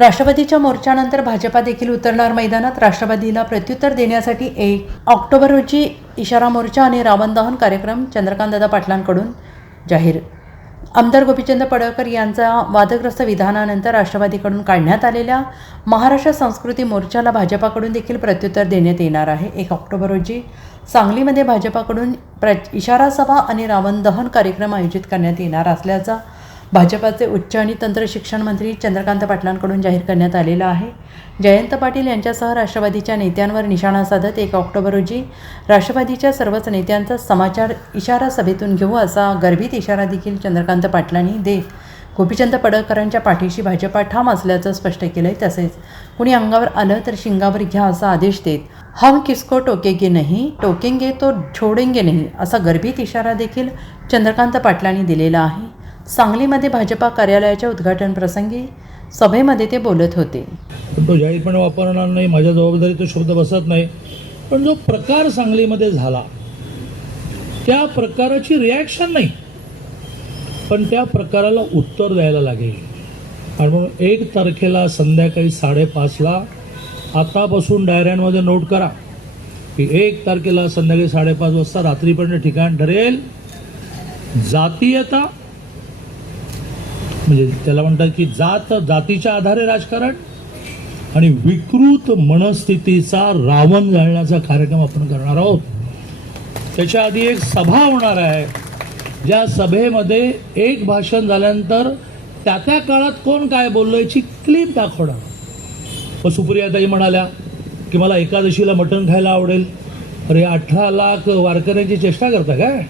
राष्ट्रवादीच्या मोर्चानंतर भाजपा देखील उतरणार मैदानात. राष्ट्रवादीला प्रत्युत्तर देण्यासाठी 1 ऑक्टोबर रोजी इशारा मोर्चा आणि रावण दहन कार्यक्रम चंद्रकांतदादा पाटलांकडून जाहीर. आमदार गोपीचंद पडळकर यांचा वादग्रस्त विधानानंतर राष्ट्रवादीकडून काढण्यात आलेल्या महाराष्ट्र संस्कृती मोर्चाला भाजपाकडून देखील प्रत्युत्तर देण्यात येणार आहे. 1 ऑक्टोबर रोजी सांगलीमध्ये भाजपाकडून इशारा सभा आणि रावण दहन कार्यक्रम आयोजित करण्यात येणार असल्याचा भाजपाचे उच्च आणि तंत्र शिक्षण मंत्री चंद्रकांत पाटलांकडून जाहीर करण्यात आलेला आहे. जयंत पाटील यांच्यासह राष्ट्रवादीच्या नेत्यांवर निशाणा साधत 1 ऑक्टोबर रोजी राष्ट्रवादीच्या सर्वच नेत्यांचा समाचार इशारा सभेतून घेऊ असा गर्भित इशारा देखील चंद्रकांत पाटलांनी देत गोपीचंद पडळकरांच्या पाठीशी भाजपा ठाम असल्याचं स्पष्ट केलंय. तसेच कुणी अंगावर आलं तर शिंगावर घ्या असा आदेश देत हम किसको टोकेंगे नहीं, टोकेंगे तो छोडेंगे नहीं असा गर्भित इशारा देखील चंद्रकांत पाटलांनी दिलेला आहे. सांगलीमध्ये भाजपा कार्यालयाच्या उद्घाटन प्रसंगी सभेमध्ये ते बोलत होते. तो जाहीरपणे वापरणार नाही, माझ्या जबाबदारी तो शब्द बसत नाही. पण जो प्रकार सांगलीमध्ये झाला त्या प्रकाराची रिॲक्शन नाही, पण त्या प्रकाराला उत्तर द्यायला लागेल. आणि म्हणून 1 तारखेला संध्याकाळी 5:30ला आतापासून डायऱ्यांमध्ये नोट करा की 1 तारखेला संध्याकाळी 5:30 वाजता रात्रीपर्यंत ठिकाण ठरेल. जातीयता म्हणजे त्याला म्हणतात की जातीच्या आधारे राजकारण आणि विकृत मनस्थितीचा रावण जाळण्याचा कार्यक्रम आपण करणार आहोत. त्याच्या आधी एक सभा होणार आहे, ज्या सभेमध्ये एक भाषण झाल्यानंतर त्या काळात कोण काय बोललो याची क्लिप दाखवणार. मग सुप्रियाताई म्हणाल्या की मला एकादशीला मटण खायला आवडेल. अरे 18 लाख वारकऱ्यांची चेष्टा करता काय?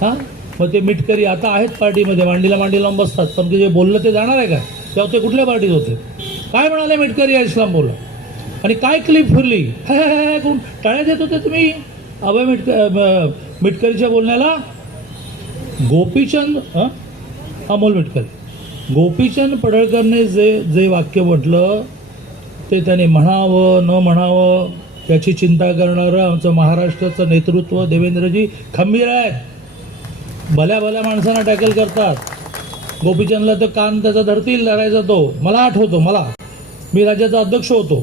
हां, मग ते मिटकरी आता आहेत पार्टीमध्ये, मांडीला लावून बसतात, पण जे बोललं ते जाणार आहे का? तेव्हा ते कुठल्या पार्टीत होते? काय म्हणाले मिटकरी या इस्लाम बोलला आणि काय क्लिप फिरली, कोण टाळ्या देत होते तुम्ही अभय मिटकरीच्या बोलण्याला? गोपीचंद अमोल मिटकरी, गोपीचंद पडळकरने जे वाक्य म्हटलं ते त्याने म्हणावं न म्हणावं याची चिंता करणारं आमचं महाराष्ट्राचं नेतृत्व देवेंद्रजी खंबीर आहेत. भल्या माणसांना टॅकल करतात. गोपीचंदला तर कान त्याचा धरतील धरायचा तो. मला आठवतो, मी राज्याचा अध्यक्ष होतो,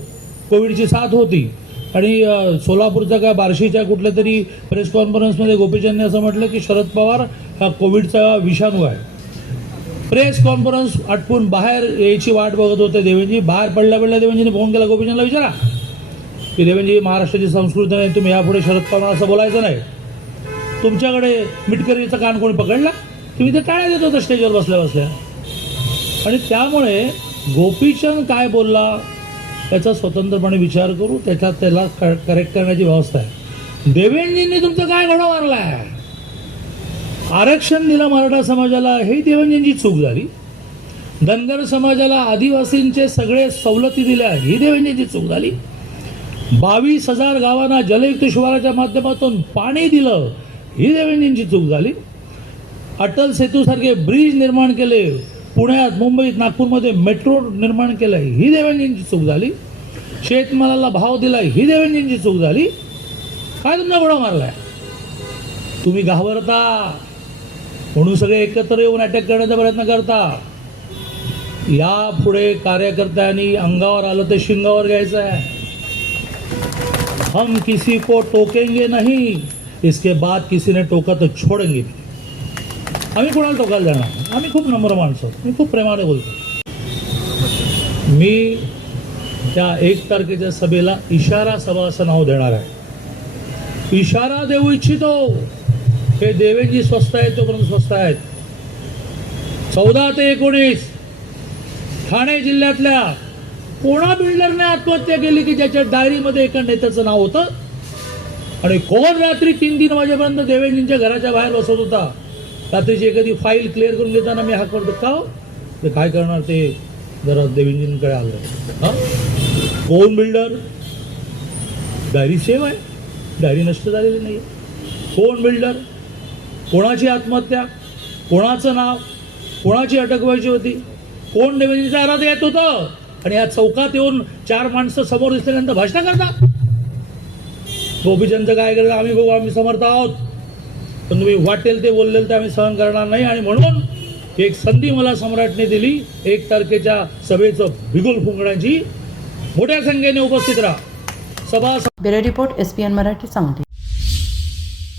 कोविडची साथ होती आणि सोलापूरच्या का बार्शीच्या कुठल्या तरी प्रेस कॉन्फरन्समध्ये गोपीचंदने असं म्हटलं की शरद पवार हा कोविडचा विषाणू आहे. प्रेस कॉन्फरन्स आटपून बाहेर यायची वाट बघत होते देवेंद्रजी. बाहेर पडल्या देवेंद्रजीने फोन केला गोपीचंदला, विचारा की देवेंद्रजी महाराष्ट्राची संस्कृती नाही, तुम्ही यापुढे शरद पवार असं बोलायचं नाही. तुमच्याकडे मिटकरीचा कान कोणी पकडला? तुम्ही ते टाळ्या देत होता स्टेजवर बसल्या. आणि त्यामुळे गोपीचंद काय बोलला त्याचा स्वतंत्रपणे विचार करू, त्याला करेक्ट करण्याची व्यवस्था आहे. देवेंद्रजींनी तुमचं काय घोडा मारलाय? आरक्षण दिलं मराठा समाजाला, हे देवेंद्रजींची चूक झाली. धनगर समाजाला आदिवासींचे सगळे सवलती दिल्या, ही देवेंद्रजींची चूक झाली. 22,000 गावांना जलयुक्त शिवाराच्या माध्यमातून पाणी दिलं, ही देवेंद्रजींची चूक झाली. अटल सेतूसारखे ब्रिज निर्माण केले, पुण्यात मुंबईत नागपूरमध्ये मेट्रो निर्माण केलं, ही देवेंद्रजींची चूक झाली. शेतमालाला भाव दिला, ही देवेंद्रजींची चूक झाली. काय तुमचा घोडा मारलाय? तुम्ही घाबरता म्हणून सगळे एकत्र येऊन अटॅक करण्याचा प्रयत्न करता. यापुढे कार्यकर्त्यांनी अंगावर आलं तर शिंगावर घ्यायचं आहे. हम किसी को टोकेंगे नहीं, इसके बाद किसी ने टोका तो छोडेंगे. आम्ही कोणाला टोकायला जाणार? आम्ही खूप नम्र माणसं, मी खूप प्रेमाने बोलतो. मी त्या 1 तारखेच्या सभेला इशारा सभा असं नाव देणार आहे. इशारा देऊ इच्छितो. हे देवेंद्रजी स्वस्त आहेत, तोपर्यंत स्वस्त आहेत. 14 ते 19 ठाणे जिल्ह्यातल्या कोणा बिल्डरने आत्महत्या केली की ज्याच्या डायरीमध्ये एका नेत्याचं नाव होतं? आणि कोण रात्री 3-3 वाजेपर्यंत देवेंद्रजींच्या घराच्या बाहेर बसत होता? रात्रीची एखादी फाईल क्लिअर करून देताना मी हाक करतो, का ते काय करणार? ते जरा देवेंद्रजींकडे आलं. कोण बिल्डर? डायरी सेव्ह आहे, डायरी नष्ट झालेली नाही. कोण बिल्डर? कोणाची आत्महत्या? कोणाचं नाव? कोणाची अटक व्हायची होती? कोण देवेंद्रजीचा आराध येत होतं? आणि या चौकात येऊन 4 माणसं समोर दिसल्यानंतर भाषण करतात. गोपीचंदचं काय करतात? आम्ही बघू, आम्ही समर्थ आहोत, पण तुम्ही वाटेल ते बोललेलं ते आम्ही सहन करणार नाही. आणि म्हणून एक संधी मला सम्राटने दिली 1 तारखेच्या सभेचं बिगुल फुंकण्याची. मोठ्या संख्येने उपस्थित राहा. सभा bureau report SPN Marathi Sangli.